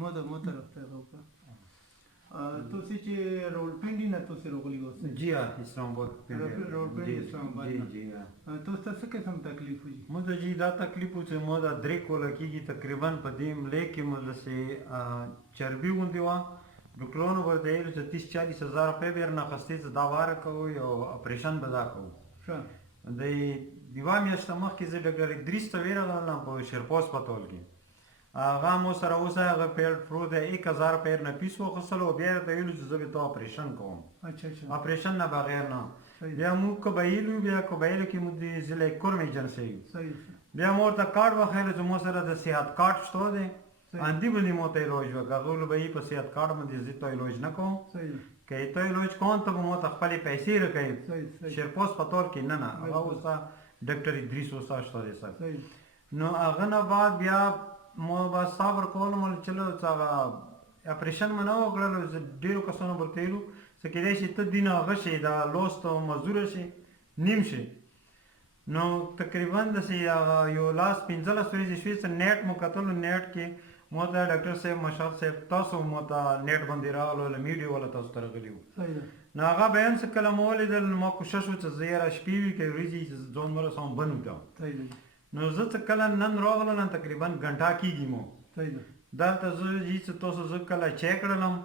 موده رفته ہوگا تو چې راولپنډي نه تاسو راغلي اوسئ جی हाँ اسلام آباد راولپنډي اسلام آباد جی نه جی हाँ تاسو ته څه قسم تکلیف وي مده جی دا تکلیف چې مده درې کوله کېږي تقریبا په دې ملې کې مده سه چربي غوندې وه ډاکټرانو ورته ویل چې 30-40 هزار روپۍ به رانه اخیستې چې دا واره کوو او اپریشن به دا کوو ښه د یوه میاشته مخکې زه ډاکټر ادریس ته ورغلم په شیرپا هسپتال کې هغه مو سره اوس هغه پیډ فرو د 1000 روپۍ نه فیس واخیستل او بیا یې راته ویلو چې زه به تا اپریشن کوم اچھا اپریشن نه بغیر نه بیا موږ قبایل وو بیا قبایلو کې موږ د ضلع کورم ایجنسۍ یو بیا مو ورته کارډ وښیلو چې مو سره د صحت کارډ شته دی اندی باندې مو ته علاج وکړه هغه ویلو به یې په صحت کارډ باندې زه ته علاج نه کوم که ته علاج کوم ته به مو ته خپلې پیسې راکوي شیرپا هسپتال کې نه هغه اوس ډاکټر ادریس اوس شته دی سر نو هغه نه بعد بیا مو به صبر کولم چلو هغه اپریشن مې نه وکړلو ډېرو کسانو ورته ویلو چې کېدای شي ته دینه هغه شي دا لوست او مزدوره شي نیم شي نو تقریبا داسې یو لاس 15 ورځې شوې چې نیټ مو کتلو نیټ کې مو ته ډاکټر صاحب مشال صاحب تاسو مو ته نیټ باندې راغلو میډیو والا تاسو ته راغلي وو نو هغه بیان څه کله مو ولیدل ما کوشش وکړ چې زه یاره شپې وي که ورځې ځان ورسوم بند وکړم نو زه څه کله نن راغلم تقریبا ګنټه کېږي مو دلته زه چې تاسو زه کله چیک کړلم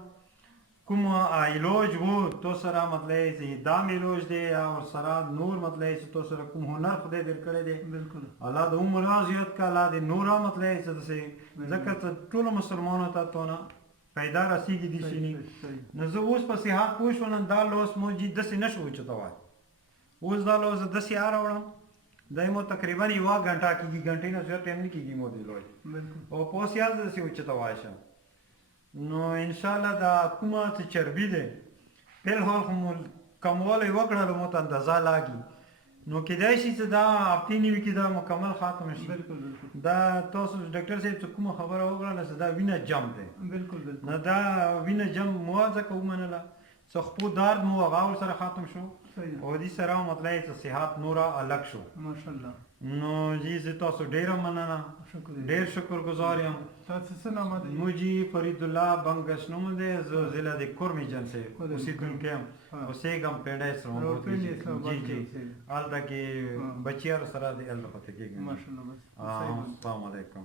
کوم علاج وو تو سره مطلب چې دا علاج دی او سره نور مطلب چې تو سره کوم هنر خدای درکړی دی بالکل الله د عمر زیات کا الله د نور مطلب چې ځکه ټول مسلمانانو ته تونه پیدا رسیږي دي شي نو زه اوس په صحت پوه شوم دا لوس مو جی داسې نشو چته وای اوس دا لوس داسې راوړم دا مو تقریبا یوه ګنټه کېږي ګنټې نه زیات ټایم نه کېږي مو دی لوی او پوس یاد داسې وچته وایشه نو انشاءالله دا کومه چې چربي دی فلحال خو مو کموالی وکړلو مو ته اندازه لاګي نو کېدای شي چې دا هفتې نیمې کې دا مکمل ختم شي دا تاسو ډاکټر صاحب چې کومه خبره وکړله چې دا وینه جم دی نو دا وینه جم مو ځکه ومنله چې خپو درد مو هغه ورسره ختم شو او دې سره مطلب چې صحت نوره الګ شو ماشاءالله نو جی زه تاسو ډېره مننه ډېر شکرګزار یم تاسو څه نام دی موجي فرید الله بنګش نوم دی زه ضلع د کورم ایجنسۍ اوسېدونکی یم اوسېږم پیډای سره جی جی هلته کې بچیانو سره د هلته پاتې کېږم ماشاءالله السلام علیکم